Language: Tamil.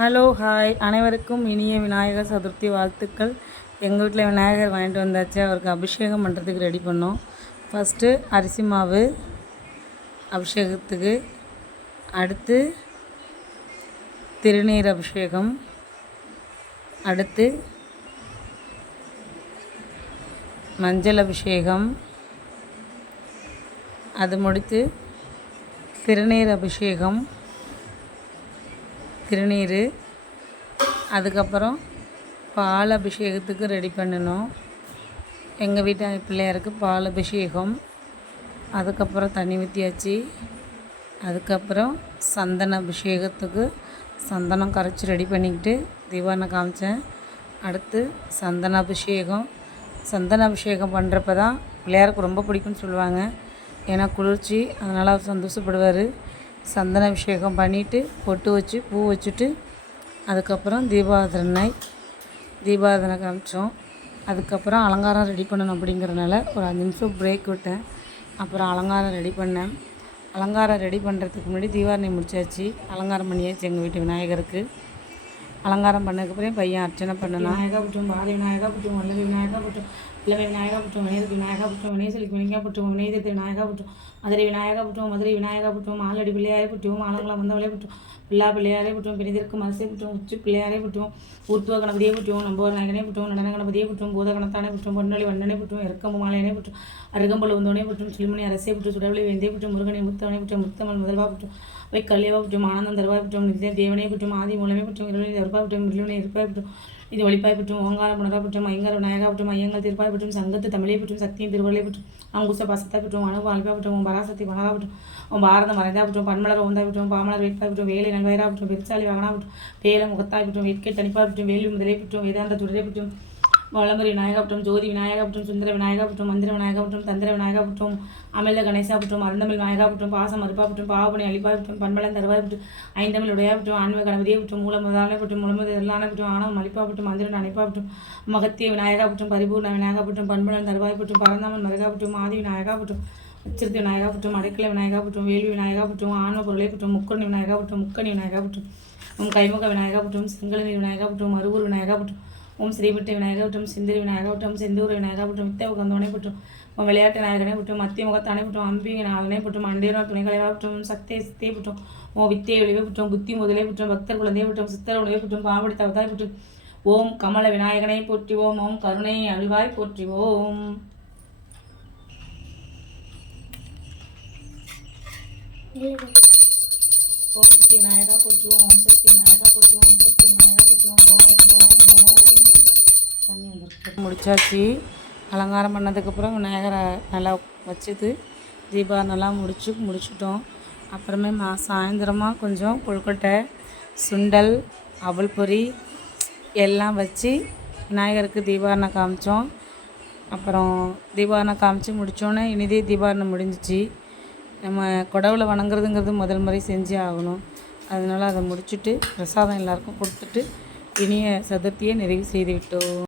ஹலோ ஹாய் அனைவருக்கும் இனிய விநாயகர் சதுர்த்தி வாழ்த்துக்கள். எங்கள் வீட்டில் விநாயகர் வாங்கிட்டு வந்தாச்சு. அவருக்கு அபிஷேகம் பண்ணுறதுக்கு ரெடி பண்ணோம். ஃபஸ்ட்டு அரிசி மாவு அபிஷேகத்துக்கு, அடுத்து திருநீர் அபிஷேகம், அடுத்து மஞ்சள் அபிஷேகம், அது முடித்து திருநீர் அபிஷேகம், திருநீர், அதுக்கப்புறம் பால் அபிஷேகத்துக்கு ரெடி பண்ணணும். எங்கள் வீட்டு பிள்ளையாருக்கு பால் அபிஷேகம், அதுக்கப்புறம் தண்ணி ஊற்றியாச்சு. அதுக்கப்புறம் சந்தன அபிஷேகத்துக்கு சந்தனம் கரைச்சி ரெடி பண்ணிக்கிட்டு தீபாவளி காமிச்சேன். அடுத்து சந்தன அபிஷேகம் பண்ணுறப்ப தான் பிள்ளையாருக்கு ரொம்ப பிடிக்கும்னு சொல்லுவாங்க. ஏன்னா குளிர்ச்சி, அதனால் அவர் சந்தோஷப்படுவார். சந்தன அபிஷேகம் பண்ணிவிட்டு பொட்டு வச்சு பூ வச்சுட்டு அதுக்கப்புறம் தீபாராதனை காமிச்சோம். அதுக்கப்புறம் அலங்காரம் ரெடி பண்ணணும் அப்படிங்கிறனால ஒரு 5 நிமிஷம் பிரேக் விட்டேன். அப்புறம் அலங்காரம் ரெடி பண்ணேன். அலங்காரம் ரெடி பண்ணுறதுக்கு முன்னாடி தீபாவளி முடிச்சாச்சு. அலங்காரம் பண்ணியாச்சு. எங்கள் வீட்டு விநாயகருக்கு அலங்காரம் பண்ணதுக்கப்புறம் பையன் அர்ச்சனை பண்ணலாம். விநாயகா புற்றும், பால விநாயகா புற்றும், வல்லவி விநாயகா புற்றும், இளவை விநாயகா புற்றும், விநாயகருக்கு விநாயகா புற்றும், விநாயகருக்கு விநாயகா புற்றும், விநாயகத்தை விநாயகா புற்றும், மதுரை விநாயகா புற்றும், மதுரை விநாயகா புற்றும், ஆலடி பிள்ளையாரை புற்றும், ஆலங்குளம் வந்தவளை புற்றும், பிள்ளா பிள்ளையாரை புற்றும், பிரிதிற்கு மனசை புற்றும், உச்சி பிள்ளையாரை புற்றும், ஊர்த்துவ கணபதியை புற்றும், நம்பூர் நாயகனை புற்றும், நடன கணபதியை புற்றும், பூத கணத்தானை புற்றும், பொன்னொழி வண்ணனை புற்றும், இறக்கம்பு மாலையனை புற்றும், அருகம்பல் வந்தவனை புற்றும், சிலுமணி அரசை புற்றும், சுடவளி வேந்தே புற்றும், முருகனை முத்தவனை புற்றும், முத்தமல் முதல்வா புற்றும், வை கல்யாவா புற்றும், ஆனந்தம் தருவாய் புற்றும், நித்திய தேவனை புற்றும், ஆதி மூலமே புற்றும், இருளை தருப்பாய் புற்றும், இருளனை இருப்பாய் புற்றும், இது ஒளிப்பாய் புற்றும், ஓங்கார புனரா புற்றும், ஐயங்கர் விநாயகா புற்றும், ஐயங்கள் திருப்பாய் புற்றும், சங்கத்து தமிழை புற்றும், சக்தியின் திருவள்ளை புற்றும், அங்குச பசத்தாய் புற்றும், அனுபவ அல்பா புற்றும், பராசக்தி பகரா புற்றும், பாரத மறைந்தா புற்றும், பன்மலர் ஓந்தாய் புற்றும், பாமலர் வேட்பாய் புற்றும், வேலை நல்வயரா புற்றும், பெருசாலி வாகனா புற்றும், பேல முகத்தாய் புற்றும், வேட்கை தனிப்பாய் புற்றும், வேலி முதலை புற்றும், வேதாந்த துடரை புற்றும், வளம்பரி விநாயகா புற்றும், ஜோதி விநாயகா புற்றும், சுந்தர விநாயகா புற்றும், மந்திர விநாயகா புற்றும், தந்திர விநாயகா புற்றும், அமிர்த கணேசா புற்றும், அருந்தமிழ் விநாயகா புற்றும், பாசம் அறுப்பா புற்றும், பாவபணி அழிப்பாய் புற்றும், பண்பலன் தருவாய் புற்றும், ஐந்தமிழ் உடையா புற்றும், ஆன்ம கணபதியை புற்றும், மூல முதலான புற்றும், முழுமது எல்லான புற்றும், ஆணவம் அழிப்பா புற்றும், மந்திரன் அணைப்பா புற்றும், மகத்திய விநாயகா புற்றும், பரிபூர்ண விநாயகா புற்றும், பண்பலன் தருவாய் புற்றும், பரந்தாமன் மருகா புற்றும், ஆதி விநாயகா புற்றும், உச்சிருத்தி விநாயகா புற்றும், அடைக்கல விநாயகா புற்றும், வேள்வி விநாயகா புற்றும், ஆன்ம பொருளை புற்றும், முக்கணி விநாயகா புற்றும், முக்கணி விநாயகா புற்றும், கைமுக விநாயகா புற்றும், செங்கலனி விநாயகா புற்றும், மருவூர் விநாயகா புற்றும், ஓம் ஸ்ரீபட்ட விநாயகா புற்றும், சிந்திரி விநாயகா புற்றும், செந்தூர் விநாயகா புற்றும், வித்தவ கந்தோனை புற்றும், விளையாட்டு நாயகனை புற்றும், மத்திய முகத்தானை புற்றும், அம்பிகை நாதனை புற்றும், அண்டியரோ துணைகளைவா புற்றும், சக்தியை சித்தியை புற்றும், வித்தியை ஒளிவை புற்றும், புத்தி முதலை புற்றும், பக்தர் குழந்தையை புற்றும், சித்தர் உணவை புற்றும், பாவடி தவத்தாய் புற்றும், ஓம் கமல விநாயகனை போற்றிவோம், ஓம் கருணை அழிவாய் போற்றிவோம். ஓம் சக்தி விநாயகா போற்றுவோம், ஓம் சக்தி விநாயகா போற்றுவோம், ஓம் சக்தி விநாயகா போற்றுவோம், ஓம் ஓம் ஓம். தண்ணி வந்துருக்கு. முடிச்சாச்சு. அலங்காரம் பண்ணதுக்கப்புறம் விநாயகரை நல்லா வச்சுது தீபாவளிலாம் முடிச்சிட்டோம். அப்புறமே சாயந்தரமாக கொஞ்சம் கொழுக்கட்டை, சுண்டல், அவல் பொரி எல்லாம் வச்சு விநாயகருக்கு தீபாவளி காமிச்சோம். அப்புறம் தீபாவளி காமிச்சு முடித்தோன்னே இனிதே தீபாவளி முடிஞ்சிச்சு. நம்ம கடவுளை வணங்குறதுங்கிறது முதல் முறை செஞ்சே ஆகணும். அதனால் அதை முடிச்சுட்டு பிரசாதம் எல்லாருக்கும் கொடுத்துட்டு இனிய சதுர்த்தியை நிறைவு செய்து விட்டோம்.